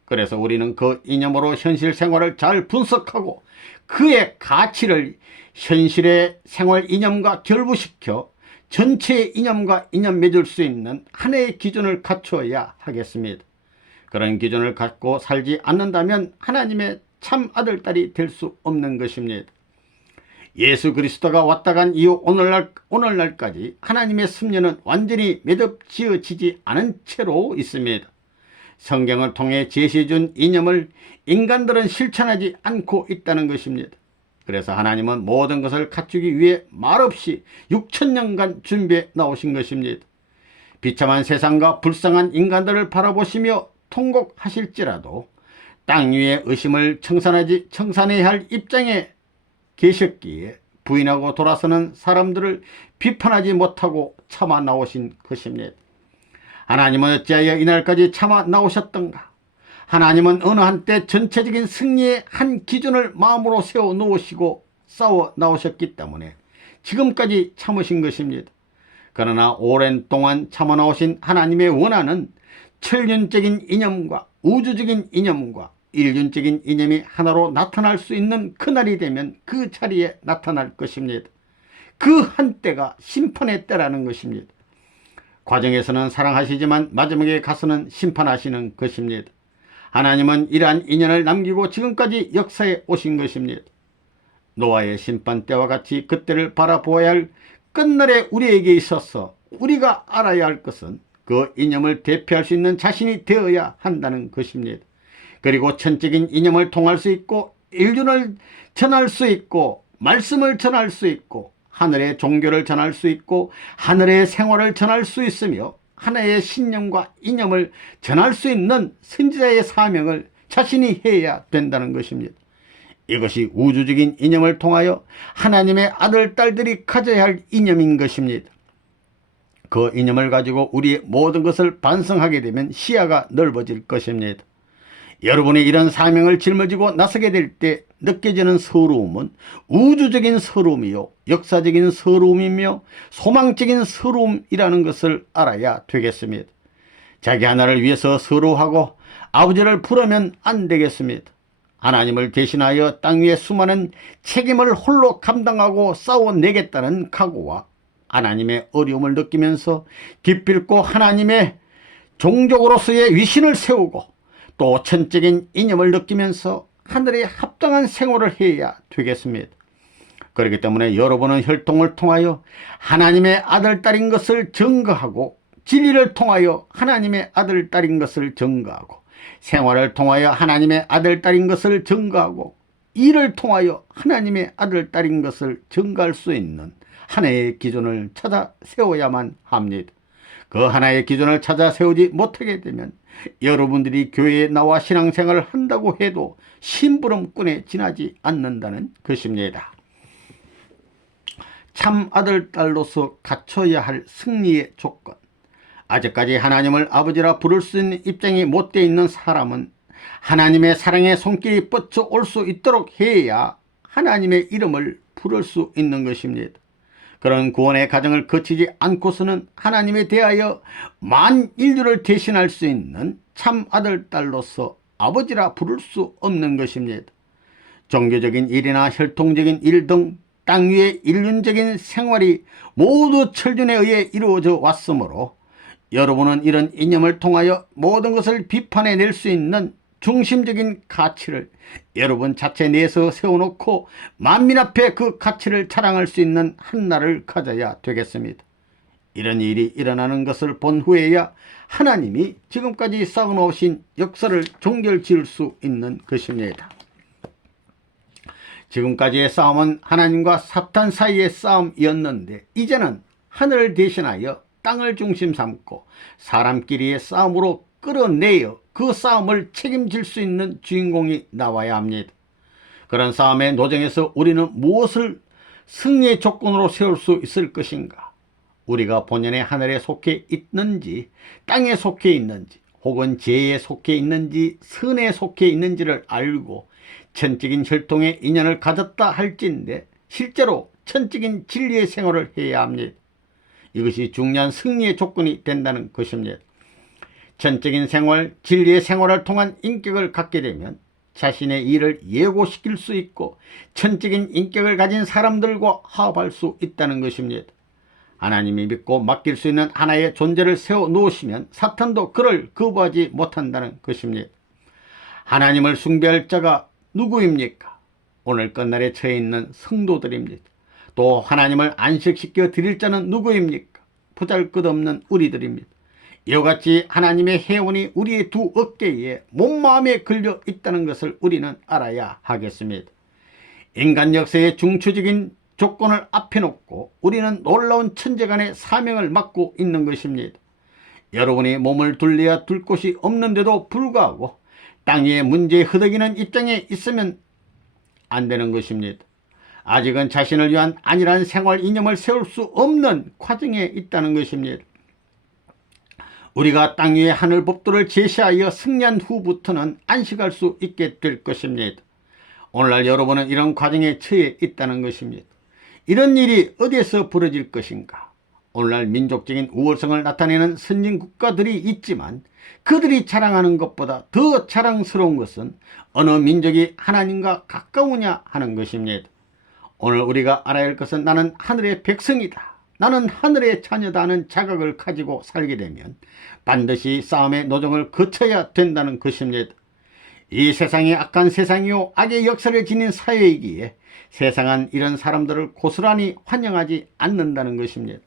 그래서 우리는 그 이념으로 현실 생활을 잘 분석하고 그의 가치를 현실의 생활 이념과 결부시켜 전체의 이념과 이념 맺을 수 있는 하나의 기준을 갖추어야 하겠습니다. 그런 기준을 갖고 살지 않는다면 하나님의 참 아들, 딸이 될 수 없는 것입니다. 예수 그리스도가 왔다 간 이후 오늘날까지 하나님의 섭리는 완전히 매듭지어지지 않은 채로 있습니다. 성경을 통해 제시해준 이념을 인간들은 실천하지 않고 있다는 것입니다. 그래서 하나님은 모든 것을 갖추기 위해 말없이 6천년간 준비해 나오신 것입니다. 비참한 세상과 불쌍한 인간들을 바라보시며 통곡하실지라도 땅 위에 의심을 청산해야 할 입장에 계셨기에 부인하고 돌아서는 사람들을 비판하지 못하고 참아 나오신 것입니다. 하나님은 어찌하여 이날까지 참아 나오셨던가? 하나님은 어느 한때 전체적인 승리의 한 기준을 마음으로 세워 놓으시고 싸워 나오셨기 때문에 지금까지 참으신 것입니다. 그러나 오랜 동안 참아 나오신 하나님의 원한은 천륜적인 이념과 우주적인 이념과 일륜적인 이념이 하나로 나타날 수 있는 그날이 되면 그 자리에 나타날 것입니다. 그 한때가 심판의 때라는 것입니다. 과정에서는 사랑하시지만 마지막에 가서는 심판하시는 것입니다. 하나님은 이러한 인연을 남기고 지금까지 역사에 오신 것입니다. 노아의 심판 때와 같이 그때를 바라보아야 할 끝날에 우리에게 있어서 우리가 알아야 할 것은 그 이념을 대표할 수 있는 자신이 되어야 한다는 것입니다. 그리고 천적인 이념을 통할 수 있고 인륜을 전할 수 있고 말씀을 전할 수 있고 하늘의 종교를 전할 수 있고 하늘의 생활을 전할 수 있으며 하나의 신념과 이념을 전할 수 있는 선지자의 사명을 자신이 해야 된다는 것입니다. 이것이 우주적인 이념을 통하여 하나님의 아들, 딸들이 가져야 할 이념인 것입니다. 그 이념을 가지고 우리의 모든 것을 반성하게 되면 시야가 넓어질 것입니다. 여러분이 이런 사명을 짊어지고 나서게 될 때 느껴지는 서러움은 우주적인 서러움이요 역사적인 서러움이며 소망적인 서러움이라는 것을 알아야 되겠습니다. 자기 하나를 위해서 서러워하고 아버지를 부르면 안 되겠습니다. 하나님을 대신하여 땅 위에 수많은 책임을 홀로 감당하고 싸워내겠다는 각오와 하나님의 어려움을 느끼면서 기필코 하나님의 종족으로서의 위신을 세우고 또 천적인 이념을 느끼면서 하늘에 합당한 생활을 해야 되겠습니다. 그렇기 때문에 여러분은 혈통을 통하여 하나님의 아들, 딸인 것을 증거하고 진리를 통하여 하나님의 아들, 딸인 것을 증거하고 생활을 통하여 하나님의 아들, 딸인 것을 증거하고 일을 통하여 하나님의 아들, 딸인 것을 증거할 수 있는 하나의 기준을 찾아 세워야만 합니다. 그 하나의 기준을 찾아 세우지 못하게 되면 여러분들이 교회에 나와 신앙생활을 한다고 해도 심부름꾼에 지나지 않는다는 것입니다. 참 아들, 딸로서 갖춰야 할 승리의 조건. 아직까지 하나님을 아버지라 부를 수 있는 입장이 못 돼 있는 사람은 하나님의 사랑의 손길이 뻗쳐 올 수 있도록 해야 하나님의 이름을 부를 수 있는 것입니다. 그런 구원의 과정을 거치지 않고서는 하나님에 대하여 만 인류를 대신할 수 있는 참 아들, 딸로서 아버지라 부를 수 없는 것입니다. 종교적인 일이나 혈통적인 일 등 땅 위의 인륜적인 생활이 모두 천륜에 의해 이루어져 왔으므로 여러분은 이런 이념을 통하여 모든 것을 비판해낼 수 있는 중심적인 가치를 여러분 자체 내에서 세워놓고 만민 앞에 그 가치를 자랑할 수 있는 한날을 가져야 되겠습니다. 이런 일이 일어나는 것을 본 후에야 하나님이 지금까지 쌓아놓으신 역사를 종결지을 수 있는 것입니다. 지금까지의 싸움은 하나님과 사탄 사이의 싸움이었는데 이제는 하늘을 대신하여 땅을 중심 삼고 사람끼리의 싸움으로 끌어내어 그 싸움을 책임질 수 있는 주인공이 나와야 합니다. 그런 싸움의 노정에서 우리는 무엇을 승리의 조건으로 세울 수 있을 것인가? 우리가 본연의 하늘에 속해 있는지, 땅에 속해 있는지, 혹은 죄에 속해 있는지, 선에 속해 있는지를 알고 천적인 혈통의 인연을 가졌다 할진데 실제로 천적인 진리의 생활을 해야 합니다. 이것이 중요한 승리의 조건이 된다는 것입니다. 천적인 생활, 진리의 생활을 통한 인격을 갖게 되면 자신의 일을 예고시킬 수 있고 천적인 인격을 가진 사람들과 화합할 수 있다는 것입니다. 하나님이 믿고 맡길 수 있는 하나의 존재를 세워놓으시면 사탄도 그를 거부하지 못한다는 것입니다. 하나님을 숭배할 자가 누구입니까? 오늘 끝날에 처해 있는 성도들입니다. 또 하나님을 안식시켜 드릴 자는 누구입니까? 보잘것없는 우리들입니다. 이와 같이 하나님의 해원이 우리의 두 어깨에 몸마음에 걸려 있다는 것을 우리는 알아야 하겠습니다. 인간 역사의 중추적인 조건을 앞에 놓고 우리는 놀라운 천재간의 사명을 맡고 있는 것입니다. 여러분이 몸을 둘러야 둘 곳이 없는데도 불구하고 땅 위에 문제에 허덕이는 입장에 있으면 안 되는 것입니다. 아직은 자신을 위한 안일한 생활 이념을 세울 수 없는 과정에 있다는 것입니다. 우리가 땅 위에 하늘 법도를 제시하여 승리한 후부터는 안식할 수 있게 될 것입니다. 오늘날 여러분은 이런 과정에 처해 있다는 것입니다. 이런 일이 어디에서 벌어질 것인가? 오늘날 민족적인 우월성을 나타내는 선진국가들이 있지만 그들이 자랑하는 것보다 더 자랑스러운 것은 어느 민족이 하나님과 가까우냐 하는 것입니다. 오늘 우리가 알아야 할 것은 나는 하늘의 백성이다, 나는 하늘의 자녀다 하는 자각을 가지고 살게 되면 반드시 싸움의 노정을 거쳐야 된다는 것입니다. 이 세상이 악한 세상이요 악의 역사를 지닌 사회이기에 세상은 이런 사람들을 고스란히 환영하지 않는다는 것입니다.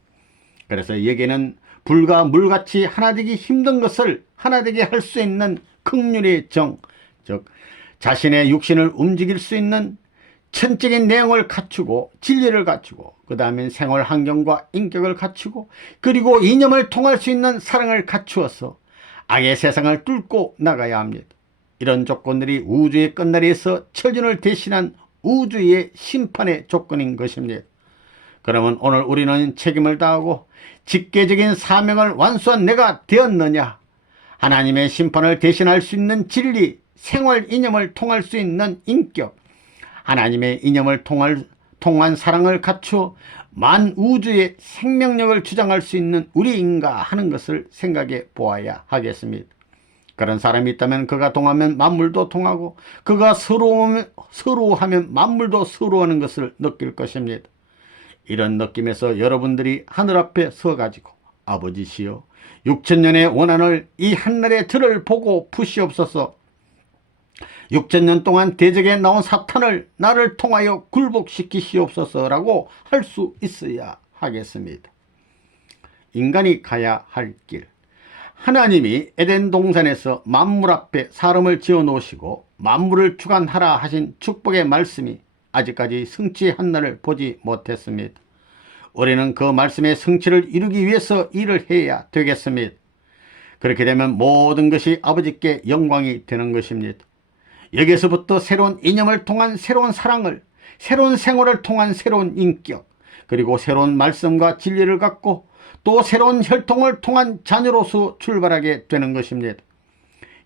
그래서 여기에는 불과 물같이 하나되기 힘든 것을 하나되게 할 수 있는 긍휼의 정, 즉 자신의 육신을 움직일 수 있는 천적인 내용을 갖추고 진리를 갖추고 그 다음에 생활 환경과 인격을 갖추고 그리고 이념을 통할 수 있는 사랑을 갖추어서 악의 세상을 뚫고 나가야 합니다. 이런 조건들이 우주의 끝날에서 천륜을 대신한 우주의 심판의 조건인 것입니다. 그러면 오늘 우리는 책임을 다하고 직계적인 사명을 완수한 내가 되었느냐? 하나님의 심판을 대신할 수 있는 진리, 생활 이념을 통할 수 있는 인격, 하나님의 이념을 통한 사랑을 갖추어 만우주의 생명력을 주장할 수 있는 우리인가 하는 것을 생각해 보아야 하겠습니다. 그런 사람이 있다면 그가 동하면 만물도 통하고 그가 서러워하면 만물도 서러워하는 것을 느낄 것입니다. 이런 느낌에서 여러분들이 하늘 앞에 서가지고 아버지시여 6천년의 원한을 이 한날의 저를 보고 푸시옵소서. 6천년 동안 대적에 나온 사탄을 나를 통하여 굴복시키시옵소서라고 할 수 있어야 하겠습니다. 인간이 가야 할 길. 하나님이 에덴 동산에서 만물 앞에 사람을 지어 놓으시고 만물을 주관하라 하신 축복의 말씀이 아직까지 성취한 날을 보지 못했습니다. 우리는 그 말씀의 성취를 이루기 위해서 일을 해야 되겠습니다. 그렇게 되면 모든 것이 아버지께 영광이 되는 것입니다. 여기서부터 새로운 이념을 통한 새로운 사랑을, 새로운 생활을 통한 새로운 인격, 그리고 새로운 말씀과 진리를 갖고 또 새로운 혈통을 통한 자녀로서 출발하게 되는 것입니다.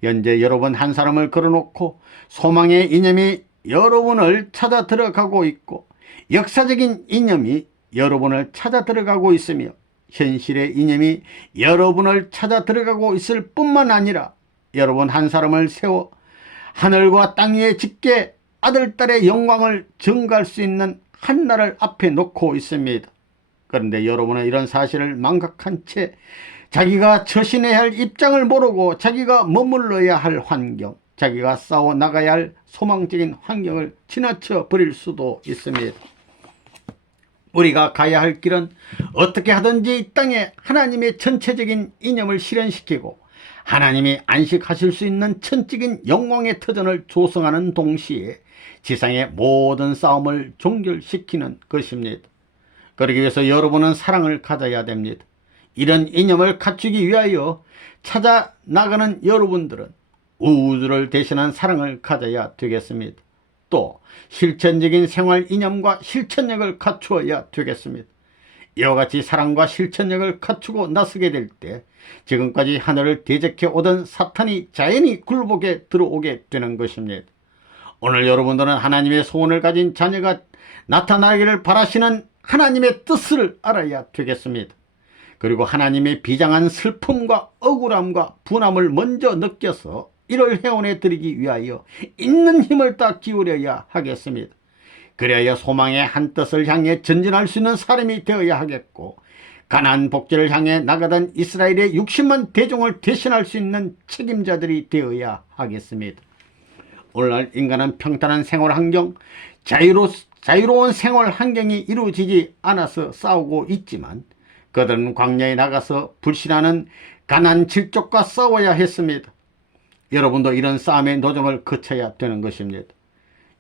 현재 여러분 한 사람을 걸어놓고 소망의 이념이 여러분을 찾아 들어가고 있고 역사적인 이념이 여러분을 찾아 들어가고 있으며 현실의 이념이 여러분을 찾아 들어가고 있을 뿐만 아니라 여러분 한 사람을 세워 하늘과 땅 위에 짙게 아들, 딸의 영광을 증가할 수 있는 한날을 앞에 놓고 있습니다. 그런데 여러분은 이런 사실을 망각한 채 자기가 처신해야 할 입장을 모르고 자기가 머물러야 할 환경, 자기가 싸워 나가야 할 소망적인 환경을 지나쳐 버릴 수도 있습니다. 우리가 가야 할 길은 어떻게 하든지 이 땅에 하나님의 전체적인 이념을 실현시키고 하나님이 안식하실 수 있는 천적인 영광의 터전을 조성하는 동시에 지상의 모든 싸움을 종결시키는 것입니다. 그러기 위해서 여러분은 사랑을 가져야 됩니다. 이런 이념을 갖추기 위하여 찾아 나가는 여러분들은 우주를 대신한 사랑을 가져야 되겠습니다. 또 실천적인 생활 이념과 실천력을 갖추어야 되겠습니다. 이와 같이 사랑과 실천력을 갖추고 나서게 될 때 지금까지 하늘을 대적해 오던 사탄이 자연히 굴복에 들어오게 되는 것입니다. 오늘 여러분들은 하나님의 소원을 가진 자녀가 나타나기를 바라시는 하나님의 뜻을 알아야 되겠습니다. 그리고 하나님의 비장한 슬픔과 억울함과 분함을 먼저 느껴서 이를 회원해 드리기 위하여 있는 힘을 다 기울여야 하겠습니다. 그래야 소망의 한 뜻을 향해 전진할 수 있는 사람이 되어야 하겠고, 가나안 복지를 향해 나가던 이스라엘의 60만 대종을 대신할 수 있는 책임자들이 되어야 하겠습니다. 오늘날 인간은 평탄한 생활 환경, 자유로운 생활 환경이 이루어지지 않아서 싸우고 있지만, 그들은 광야에 나가서 불신하는 가나안 질족과 싸워야 했습니다. 여러분도 이런 싸움의 노정을 거쳐야 되는 것입니다.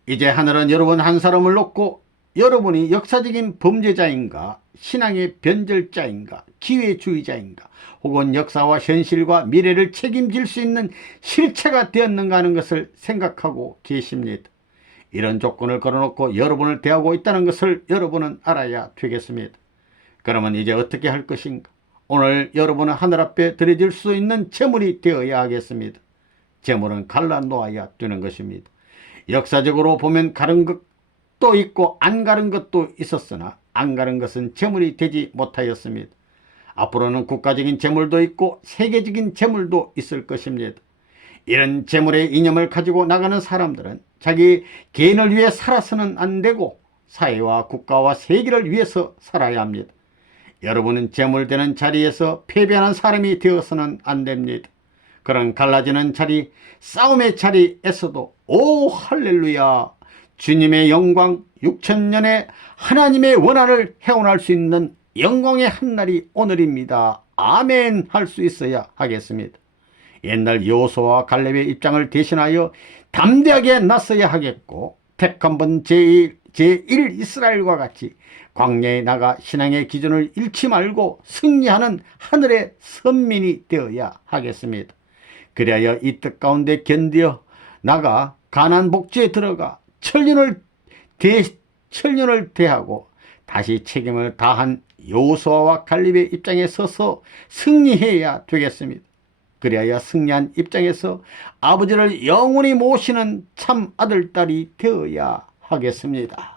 이제 하늘은 여러분 한 사람을 놓고 여러분이 역사적인 범죄자인가, 신앙의 변절자인가, 기회주의자인가, 혹은 역사와 현실과 미래를 책임질 수 있는 실체가 되었는가 하는 것을 생각하고 계십니다. 이런 조건을 걸어놓고 여러분을 대하고 있다는 것을 여러분은 알아야 되겠습니다. 그러면 이제 어떻게 할 것인가? 오늘 여러분은 하늘 앞에 드려질 수 있는 제물이 되어야 하겠습니다. 제물은 갈라놓아야 되는 것입니다. 역사적으로 보면 가른 것도 있고 안 가른 것도 있었으나 안 가른 것은 제물이 되지 못하였습니다. 앞으로는 국가적인 제물도 있고 세계적인 제물도 있을 것입니다. 이런 제물의 이념을 가지고 나가는 사람들은 자기 개인을 위해 살아서는 안 되고 사회와 국가와 세계를 위해서 살아야 합니다. 여러분은 제물되는 자리에서 패배하는 사람이 되어서는 안 됩니다. 그런 갈라지는 자리, 싸움의 자리에서도 오 할렐루야, 주님의 영광, 6천년의 하나님의 원한을 회원할 수 있는 영광의 한날이 오늘입니다. 아멘 할 수 있어야 하겠습니다. 옛날 여호수아와 갈렙의 입장을 대신하여 담대하게 나서야 하겠고, 택한 번 제1 이스라엘과 같이 광야에 나가 신앙의 기준을 잃지 말고 승리하는 하늘의 선민이 되어야 하겠습니다. 그리하여 이 뜻 가운데 견디어 나가 가나안 복지에 들어가 천년을 대하고 다시 책임을 다한 여호수아와 갈렙의 입장에 서서 승리해야 되겠습니다. 그리하여 승리한 입장에서 아버지를 영원히 모시는 참 아들, 딸이 되어야 하겠습니다.